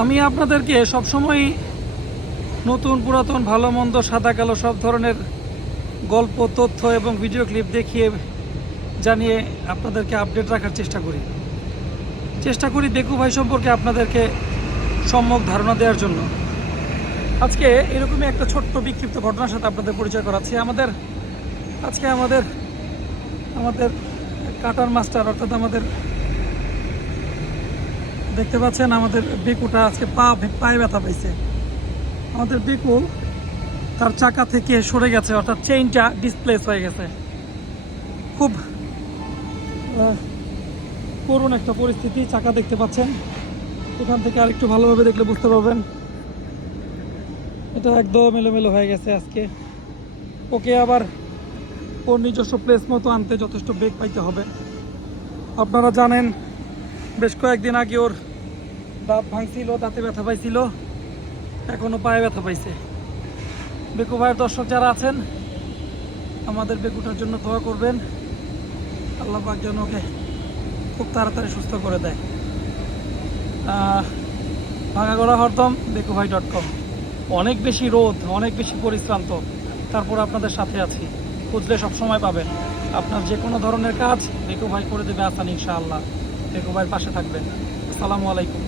আমি আপনাদেরকে সবসময় নতুন পুরাতন ভালো মন্দ সাদা কালো সব ধরনের গল্প তথ্য এবং ভিডিও ক্লিপ দেখিয়ে জানিয়ে আপনাদেরকে আপডেট রাখার চেষ্টা করি বেকু ভাই সম্পর্কে আপনাদেরকে সম্যক ধারণা দেওয়ার জন্য। আজকে এরকমই একটা ছোট্ট বিক্ষিপ্ত ঘটনার সাথে আপনাদের পরিচয় করাচ্ছি। আজকে আমাদের কাটার মাস্টার অর্থাৎ আমাদের দেখতে পাচ্ছেন আমাদের বেকুটা আজকে পায়ে ব্যথা পাইছে। আমাদের বেকু তার চাকা থেকে সরে গেছে, অর্থাৎ চেইনটা ডিসপ্লেস হয়ে গেছে। খুব করুণ একটা পরিস্থিতি। চাকা দেখতে পাচ্ছেন, এখান থেকে আরেকটু ভালোভাবে দেখলে বুঝতে পারবেন এটা একদম এলোমেলো হয়ে গেছে। আজকে ওকে আবার ওর নিজস্ব প্লেস মতো আনতে যথেষ্ট বেগ পাইতে হবে। আপনারা জানেন বেশ কয়েকদিন আগে ওর দাঁত ভাঙছিল, দাঁতে ব্যথা পাইছিল, এখনও পায়ে ব্যথা পাইছে। বেকু ভাইয়ের দর্শক যারা আছেন আমাদের বেকুটার জন্য দোয়া করবেন, আল্লাহ পাক যেন ওকে খুব তাড়াতাড়ি সুস্থ করে দেয়। ভাঙাগড়া হরদম বেকুভাই.com। অনেক বেশি রোদ, অনেক বেশি পরিশ্রান্ত, তারপর আপনাদের সাথে আছি। খুঁজলে সবসময় পাবেন। আপনার যে কোনো ধরনের কাজ বেকু ভাই করে দেবে আসান ইনশাআল্লাহ। বেকু ভাইয়ের পাশে থাকবেন। আসসালামু আলাইকুম।